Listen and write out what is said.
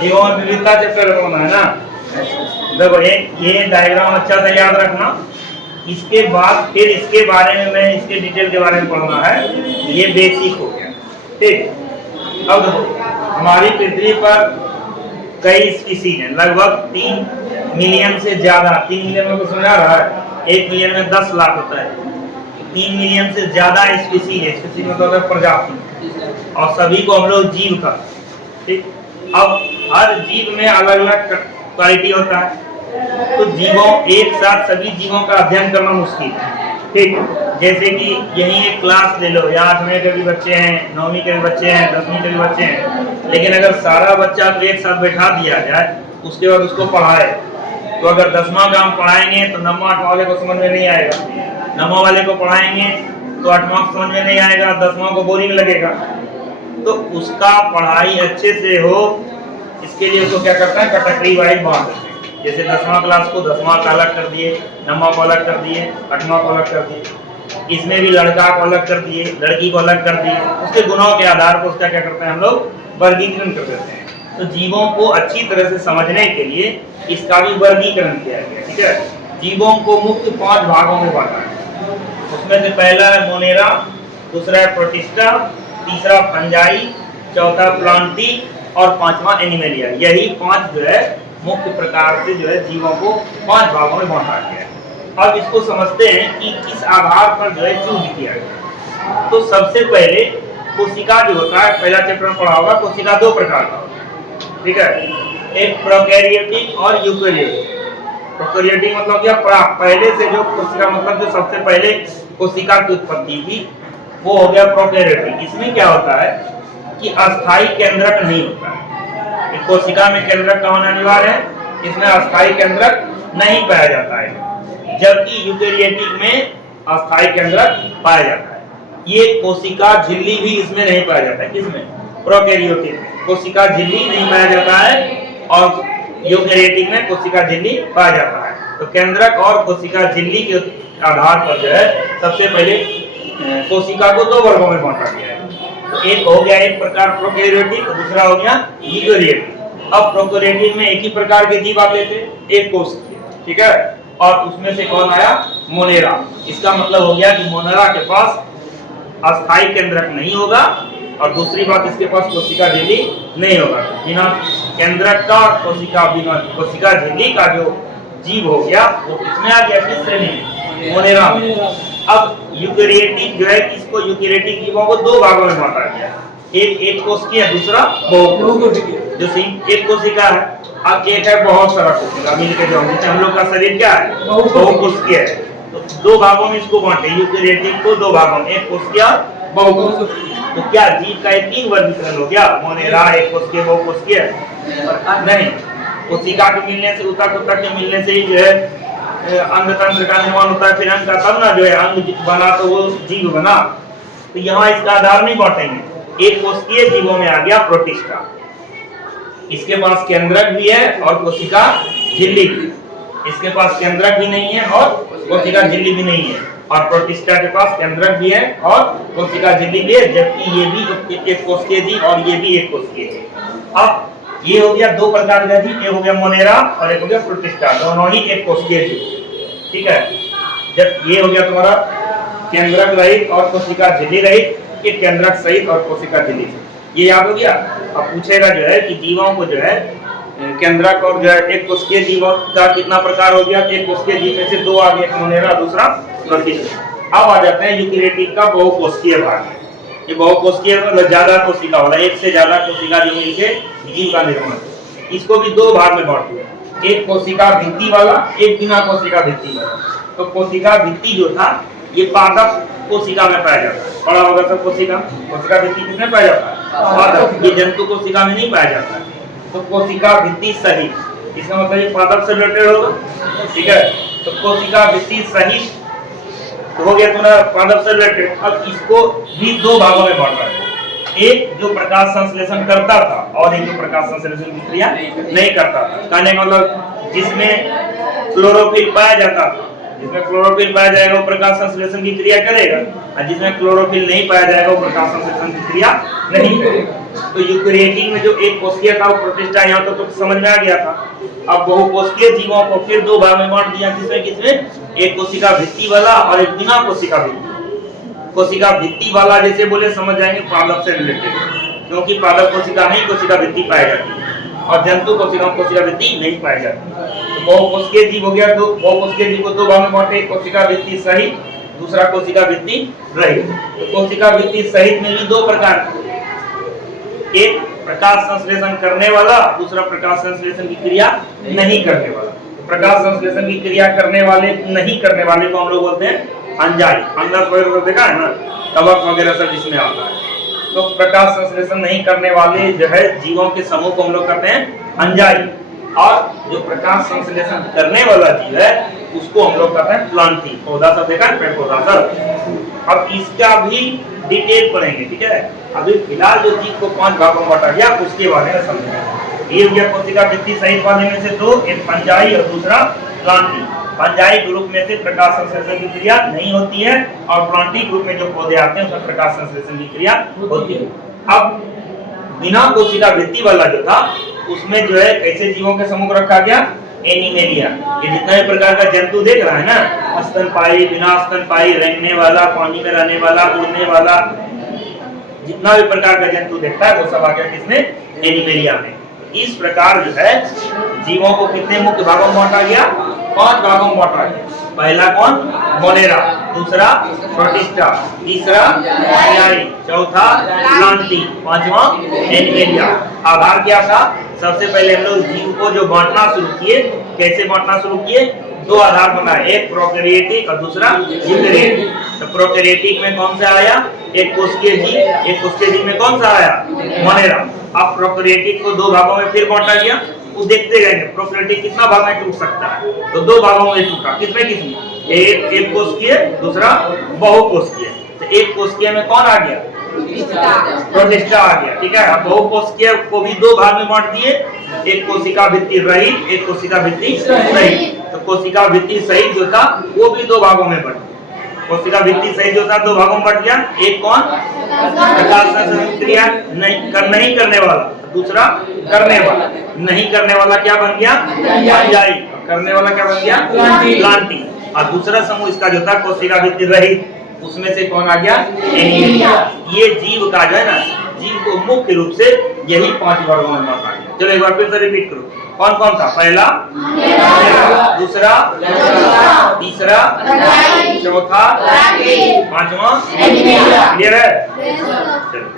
जीवों में विविधता चैप्टर होना है ना। देखो ये डायग्राम अच्छा से याद रखना। इसके बाद फिर इसके बारे में मैं इसके डिटेल के बारे में पढ़ना है। ये बेसिक हो गया, ठीक। अब देखो हमारी पृथ्वी पर कई स्पीसीज हैं, लगभग 3 मिलियन से ज्यादा। 3 मिलियन में कुछ समझा रहा है, 1 मिलियन में 10 लाख होता है। 3 मिलियन से ज्यादा स्पीसीज है। स्पीसीज मतलब है प्रजाति, और सभी को हम लोग जीव का, ठीक। अब हर जीव में अलग अलग क्वालिटी होता है, तो जीवों एक साथ सभी जीवों का अध्ययन करना मुश्किल है, ठीक। जैसे कि यही एक क्लास ले लो, या 8वीं के भी बच्चे हैं, 9वीं के भी बच्चे हैं, 10वीं के भी बच्चे हैं, लेकिन अगर सारा बच्चा को एक साथ बैठा दिया जाए, उसके बाद उसको पढ़ाए, तो अगर 10वां का हम पढ़ाएंगे तो 9वां 8वां वाले को समझ में नहीं आएगा, 9वां वाले को पढ़ाएंगे तो 8वां को समझ में नहीं आएगा, 10वां को बोरिंग लगेगा। तो उसका पढ़ाई अच्छे से हो, इसके लिए उसको क्या करता है, कैटेगरी वाइज बांट देते हैं। जैसे 10वां क्लास को 10वां का अलग कर दिए, 9वां को अलग कर दिए, 8वां को अलग कर दिए। इसमें भी लड़का को अलग कर दिए, लड़की को अलग कर दिए। उसके गुणों के आधार पर उसका क्या करते हैं हम लोग, वर्गीकरण कर देते हैं। तो जीवों को अच्छी तरह से समझने के लिए इसका भी वर्गीकरण किया गया, ठीक है। जीवों को मुख्य 5 भागों में बांटा है। उसमें से पहला है मोनेरा, दूसरा है प्रोटिस्टा, तीसरा फंजाई, चौथा प्लांटी और 5वां एनिमलिया। यही 5 जो है मुख्य प्रकार से जो है जीवों को 5 भागों में बांटा गया है। अब इसको समझते हैं कि किस आधार पर जो है चूज किया गया। तो सबसे पहले कोशिका जो होता है, पहला चैप्टर में पढ़ा होगा, कोशिका 2 प्रकार का होता है, ठीक है। एक प्रोकैरियोटिक और यूकेरियोटिक। प्रोकैरियोटिक मतलब क्या, पहले से जो कोशिका, मतलब जो सबसे पहले कोशिका की उत्पत्ति थी, वो हो गया प्रोकैरियोटिक। इसमें क्या होता है कि अस्थायी केंद्रक नहीं होता है। कोशिका में केंद्रक का होना अनिवार्य है, इसमें अस्थायी केंद्रक नहीं पाया जाता है, जबकि यूकेरियोटिक में अस्थायी केंद्रक पाया जाता है। ये कोशिका झिल्ली भी इसमें नहीं पाया जाता है। किसमें, प्रोकैरियोटिक में कोशिका झिल्ली नहीं पाया जाता है, और यूकेरियोटिक में कोशिका झिल्ली पाया जाता है। तो केंद्रक और कोशिका झिल्ली के आधार पर जो है सबसे पहले कोशिका को 2 वर्गों में बांटा गया है। एक हो गया एक प्रकार प्रोकैरियोटिक, दूसरा हो गया यूकेरियोटिक। अब प्रोकैरियोटिक में एक ही प्रकार के जीव आते थे, एक कोशिकीय, ठीक है। और उसमें से कौन आया, मोनेरा। इसका मतलब हो गया कि मोनेरा के पास अस्थायी केंद्रक नहीं होगा, और दूसरी बात इसके पास कोशिका झिल्ली नहीं होगा। बिना केंद्रक का और बिना कोशिका झिल्ली का जो जीव हो गया, वो किसमें आ गया, किस श्रेणी में, मोनेरा में। अब यूकेरियोटिक जो है, इसको यूकेरियोटिक जीवों को 2 भागों में बांटा गया। एक कोशिकीय, दूसरा बहुकोशिकीय। जो एक कोशिका है, अब एक है बहुत सारा कोशिका मिल के जो, हम लोग का शरीर क्या है, बहुकोशिकीय है। तो 2 भागों में इसको बांटे, यूकेरियोटिक को 2 भागों में, एक कोशिकीय, बहुकोशिकीय। तो क्या जीव का 3 वर्गीकरण हो गया, मोनेरा, एक कोशिकीय, बहुकोशिकीय? नहीं, कोशिका के मिलने से, ऊतक के मिलने से ही जो है अंग तंत्र का निर्माण होता है, फिर अंग का तब ना जो है अंग बना तो वो जीव बना। तो यहाँ इसका आधार नहीं बांटेंगे। एक कोशिकीय जीवों में आ गया प्रोटिस्टा, इसके पास केंद्रक भी है और कोशिका झिल्ली भी। इसके पास केंद्रक भी नहीं है और कोशिका झिल्ली भी नहीं है, और प्रोटिस्टा के पास केंद्रक भी है और कोशिका झिल्ली भी है, जबकि ये भी एक कोशिकीय जीव और ये भी एक कोशिकीय जीव। अब ये हो गया 2 प्रकार का जीव, एक हो गया मोनेरा और एक हो गया प्रोटिस्टा, दोनों ही एक कोशिकीय जीव, ठीक है। जब ये हो गया तुम्हारा केंद्रक रहित और कोशिका झिल्ली रहित, ये केंद्रक सहित और कोशिका झिल्ली, ये याद हो गया। अब पूछेगा जो है कि जीवों को जो है केंद्रक और जो है एक कोशिकीय जीव का कितना प्रकार हो गया, एक कोशिकीय जीव में से 2 आ गए, मोनेरा, दूसरा प्रोटिस्टा। अब आ जाते हैं यूकेरियोटिक का बहुकोशिकीय भाग। ये बहुकोशिकीय मतलब ज्यादा कोशिका वाला, एक से ज्यादा कोशिका जो मिलके जीव का निर्माण। इसको भी 2 भाग में बांट दिया, एक कोशिका भित्ति वाला, एक बिना कोशिका भित्ति वाला। तो कोशिका भित्ति जो था, ये पादप कोशिका में पाया जाता है, पढ़ा होगा सब। कोशिका भित्ति किसमें पाया जाता है, पादप। ये जंतु कोशिका में नहीं पाया जाता है। तो कोशिका भित्ति सहित, इसका मतलब ये पादप से रिलेटेड होगा, ठीक है। तो कोशिका भित्ति सहित हो गया तुम्हारा पादप से रिलेटेड। अब इसको भी 2 भागों में बांटा है, एक जो प्रकाश संश्लेषण करता था और एक जो प्रकाश संश्लेषण की क्रिया नहीं करता था। कहने का मतलब जिसमें क्लोरोफिल पाया जाता था जिसमें क्लोरोफिल पाया जाएगा वो प्रकाश संश्लेषण की क्रिया करेगा, और जिसमें क्लोरोफिल नहीं पाया जाएगा वो प्रकाश संश्लेषण की क्रिया नहीं करेगा। तो यूकेरियोटिक में जो एक कोशिका था वो प्रोटिस्टा, यहाँ तो समझ में आ गया था। अब बहुकोशिकीय जीवों को फिर दो भाग में बांट दिया, किसमें एक कोशिका भित्ति वाला और एक बिना कोशिका भित्ति। कोशिका भित्ति वाला जैसे बोले समझ जाएंगे पादप से रिलेटेड, क्योंकि पादप कोशिका नहीं कोशिका भित्ति पाई जाती है, और जंतु कोशिका कोशिका भित्ति नहीं पाई जाती। तो बहुकोशिकीय जीव हो गया, तो बहुकोशिकीय जीव को दो भाग में बांटे, कोशिका भित्ति सहित, दूसरा कोशिका भित्ति रहित। तो कोशिका भित्ति सहित में भी दो प्रकार, एक प्रकाश संश्लेषण करने वाला, दूसरा प्रकाश संश्लेषण की क्रिया नहीं करने वाला। तो प्रकाश संश्लेषण की क्रिया करने वाले नहीं करने वाले को हम लोग बोलते हैं अंजाई। फंगस वगैरह देखा है ना, कवक वगैरह सब जिसमें आता है। तो प्रकाश संश्लेषण नहीं करने वाले जो है जीवों के समूह को हम लोग कहते हैं अंजाई, और जो प्रकाश संश्लेषण करने वाला जीव है उसको हम लोग कहते हैं प्लांटी। पौधा सब देखा है, पेड़ पौधा सब। अब इसका भी डिटेल पढ़ेंगे, ठीक है। अभी फिलहाल जो जीव को 5 भागों में बांटा गया उसके बारे में समझेंगे। ये हो गया कोशिका भित्ति सहित वाले में से दो, एक फंजाई और दूसरा प्लांटी। फंजाई ग्रुप में से प्रकाश संश्लेषण की क्रिया नहीं होती है, और प्लांटी ग्रुप में जो पौधे आते हैं उसमें प्रकाश संश्लेषण की क्रिया होती है। अब बिना कोशिका भित्ति वाला जो था उसमें जो है कैसे जीवों के समूह रखा गया, एनिमेलिया। ये जितना भी प्रकार का जंतु देख रहा है ना, स्तनपायी, बिना स्तनपायी, रेंगने वाला, पानी में रहने वाला, उड़ने वाला, जितना भी प्रकार का जंतु देखता है वो सब आ गया किसमें, एनिमेलिया में। इस प्रकार जो है जीवों को कितने मुख्य भागों में बांटा गया, 5 भागों में बांटा गया। पहला कौन, मोनेरा, दूसरा प्रोटिस्टा, तीसरा अंजाई, चौथा प्लांटी, पांचवा एनिमेलिया। आधार क्या था, सबसे पहले हम लोग जीव को जो बांटना शुरू किए, कैसे बांटना शुरू किए, दो आधार बनाए, एक प्रोकैरियोटिक और दूसरा यूकेरियोटिक। तो प्रोकैरियोटिक में कौन सा आया, एक कोशिकीय जीव, एक कोशिकीय जीव में कौन सा आया, मोनेरा। अब प्रोकैरियोटिक को दो भागों में फिर बांटा गया, वो देखते गए प्रोकैरियोटिक कितना भाग में टूट सकता है, तो दो भागों में टूटा, किसमें किसमें, एक कोशिकीय, दूसरा बहुकोशिकीय। तो एक कोशिकीय में कौन आ गया, प्रोटिस्टा आ गया, ठीक है। अब बहुकोशिकीय को भी दो भाग में बांट दिए, एक कोशिका भित्ति रहित, एक कोशिका भित्ति सहित। तो कोशिका भित्ति सहित जो था वो भी दो भागों में बंट, कोशिका भित्ति सहित जो था दो भागों में बंट गया। एक कौन, प्रकाश संश्लेषण क्रिया नहीं करने वाला, दूसरा करने वाला। नहीं करने वाला क्या बन गया, अंजाई, करने वाला क्या बन गया, प्लांटी। और दूसरा समूह इसका जो था कोशिका भित्ति रहित, उसमें से कौन आ गया, एनिमेलिया। ये जीव का जो है ना, जीव को मुख्य रूप से यही 5 वर्गों में बांटा गया। चलो एक बार फिर से रिपीट करो, कौन कौन था, पहला दूसरा, तीसरा, चौथा, पांचवा, क्लियर है। चलो